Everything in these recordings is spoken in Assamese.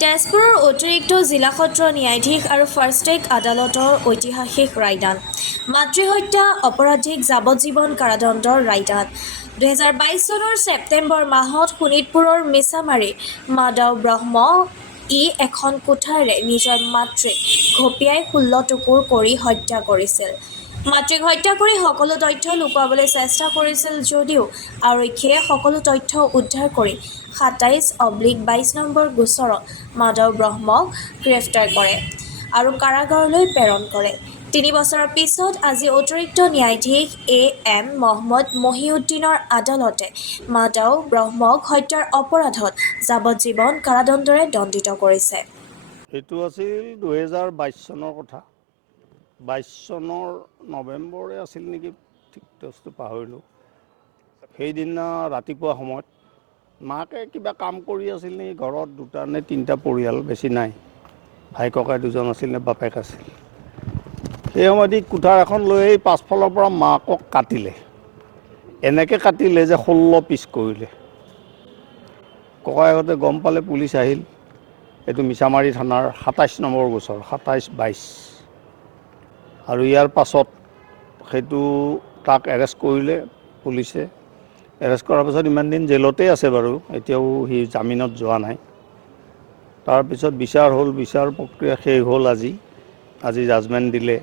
তেজপুৰৰ অতিৰিক্ত জিলা সত্ৰ ন্যায়াধীশ আৰু ফাৰ্ষ্ট ট্ৰেক আদালতৰ ঐতিহাসিক ৰায়দান। মাতৃহত্যা অপৰাধীক যাৱজ্জীৱন কাৰাদণ্ডৰ ৰায়দান। 2022 চনৰ ছেপ্টেম্বৰ মাহত শোণিতপুৰৰ মিছামাৰী মাধৱ ব্ৰহ্ম এখন কোঠাৰে নিজৰ মাতৃক ঘপিয়াই 16 টুকুৰ কৰি হত্যা কৰিছিল। মাতৃক হত্যা কৰি সকলো তথ্য লুকুৱাবলৈ চেষ্টা কৰিছিল যদিও আৰক্ষীয়ে সকলো তথ্য উদ্ধাৰ কৰি 27/22 নম্বৰ গোচৰত মাধৱ ব্ৰহ্মক গ্ৰেপ্তাৰ কৰে আৰু কাৰাগাৰলৈ প্ৰেৰণ কৰে। 3 বছৰৰ পিছত আজি অতিৰিক্ত ন্যায়াধীশ AM মহম্মদ মহিউদ্দিনৰ আদালতে মাধৱ ব্ৰহ্মক হত্যাৰ অপৰাধত যাৱজ্জীৱন কাৰাদণ্ডৰে দণ্ডিত কৰিছে। এইটো আছিল 2022 চনৰ কথা। 22 চনৰ নৱেম্বৰে আছিল নেকি, ঠিক বস্তু পাহৰিলোঁ। সেইদিনা ৰাতিপুৱা সময়ত মাকে কিবা কাম কৰি আছিল নেকি, ঘৰত 2টা নে 3টা পৰিয়াল, বেছি নাই, ভাই ককাই 2জন আছিল নে বাপেক আছিল। সেই সময়ত কুঠাৰ এখন লৈ পাছফালৰ পৰা মাকক কাটিলে, এনেকৈ কাটিলে যে 16 পিচ কৰিলে। ককাইহঁতে গম পালে, পুলিচ আহিল। এইটো মিছামাৰী থানাৰ 27 নম্বৰ গোচৰ, 27/22। আৰু ইয়াৰ পাছত সেইটো তাক এৰেষ্ট কৰিলে পুলিচে। এৰেষ্ট কৰাৰ পাছত ইমান দিন জেলতেই আছে বাৰু, এতিয়াও সি জামিনত যোৱা নাই। তাৰপিছত বিচাৰ হ'ল, বিচাৰ প্ৰক্ৰিয়া শেষ হ'ল আজি জাজমেণ্ট দিলে।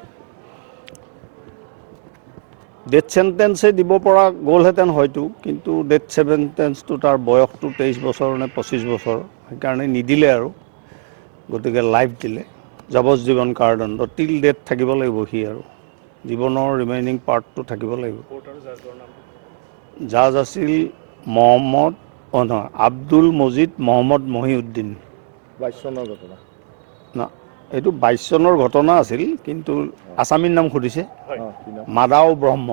ডেথ চেণ্টেন্সে দিব পৰা গ'লহেঁতেন হয়তো, কিন্তু ডেথ চেণ্টেন্সটো তাৰ বয়সটো 23 বছৰ নে 25 বছৰ, সেইকাৰণে নিদিলে আৰু। গতিকে লাইফ দিলে, যাৱজ্জীৱন কাৰাদণ্ড, টিল ডেথ থাকিব লাগিব সি, আৰু জীৱনৰ ৰিমেইনিং পাৰ্টটো থাকিব লাগিব। জাজ আছিল আব্দুল মজিদ মহম্মদ মহিউদ্দিন। 22 চনৰ ঘটনা না, এইটো 22 চনৰ ঘটনা আছিল, কিন্তু আছামীৰ নাম সুধিছে, মাধৱ ব্ৰহ্ম।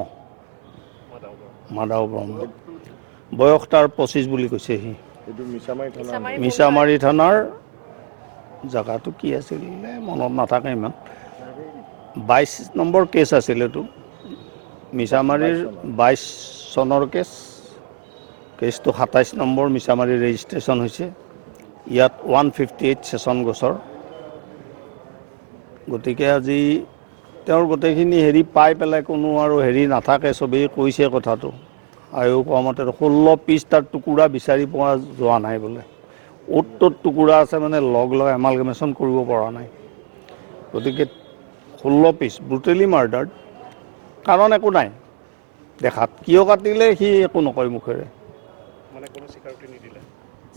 বয়স তাৰ 25 বুলি কৈছে সি। এইটো মিছামাৰী মিছামাৰী থানাৰ জেগাটো কি আছিল মনত নাথাকে ইমান। 22 নম্বৰ কেছ আছিল এইটো, মিছামাৰীৰ 22 চনৰ কেছটো 27 নম্বৰ মিছামাৰী ৰেজিষ্ট্ৰেশ্যন হৈছে। ইয়াত 158 ছেশ্যন গোচৰ। গতিকে আজি তেওঁৰ গোটেইখিনি পাই পেলাই কোনো আৰু নাথাকে, চবেই কৈছে কথাটো। আৰু কোৱা মতে 16 পিচ তাৰ টুকুৰা বিচাৰি পোৱা যোৱা নাই বোলে। অ'ত টুকুৰা আছে, মানে লগ এমালগেমেশ্যন কৰিব পৰা নাই। গতিকে 16 পিচ ব্ৰুটেলি মাৰ্ডাৰ্ড, কাৰণ একো নাই দেখাত। কিয় কাটিলে সি একো নকয় মুখেৰে,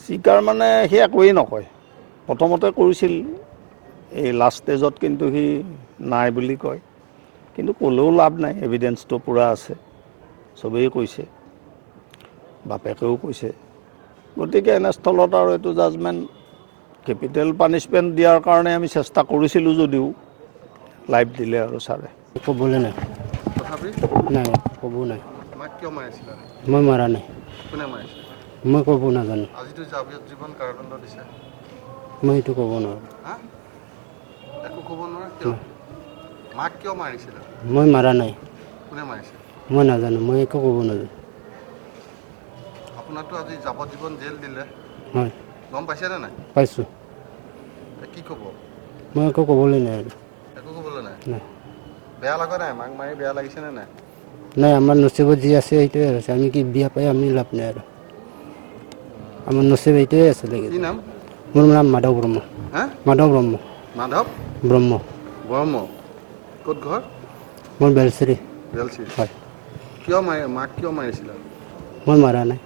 স্বীকাৰ মানে সি একোৱেই নকয়। প্ৰথমতে কৰিছিল, এই লাষ্ট ষ্টেজত কিন্তু সি নাই বুলি কয়। কিন্তু ক'লেও লাভ নাই, এভিডেন্সটো পূৰা আছে, চবেই কৈছে, বাপেকেও কৈছে। গতিকে এনেস্থলত আৰু এইটো জাজমেণ্ট কেপিটেল পানিছমেণ্ট দিয়াৰ কাৰণে আমি চেষ্টা কৰিছিলোঁ যদিও লাইফ দিলে আৰু ছাৰে। ক'বলৈ নাই, নাই ক'ব নাই। মাক কিয় মাৰিছিলা? মই মাৰা নাই। কোনে মাৰিছে? মই ক'ব নাজানো। আজিতো যাৱজ্জীৱন কাৰাদণ্ড দিছে। মই সেইটো ক'ব নোৱাৰোঁ। হা? একো ক'ব নোৱাৰা কিয়? মাক কিয় মাৰিছিলা? মই মাৰা নাই। কোনে মাৰিছে? মই নাজানো, মই একো ক'ব নাজানো। আপোনাকতো আজি যাৱজ্জীৱন জেল দিলে, হয় গম পাইছেনে নাই? পাইছোঁ। কি ক'ব? মই একো ক'বলৈ নাই আৰু। একো ক'বলৈ নাই? নাই। বেয়া লগা নাই? মাক মাৰি বেয়া লাগিছেনে নাই? নাই, আমাৰ নচিবত যি আছে সেইটোৱে হৈছে। আমি কি বিয়া পাই আমি লাভ নাই আৰু। আমাৰ নচিব এইটোৱে আছিলে। কি নাম? মোৰ নাম মাধৱ ব্ৰহ্ম। হা? মাধৱ ব্ৰহ্ম। মাধৱ ব্ৰহ্ম। ব্ৰহ্ম। ক'ত ঘৰ? মোৰ বেলশ্ৰী। বেলশ্ৰী। হয়। মাক কিয় মাৰিছিলা? মই মাৰা নাই।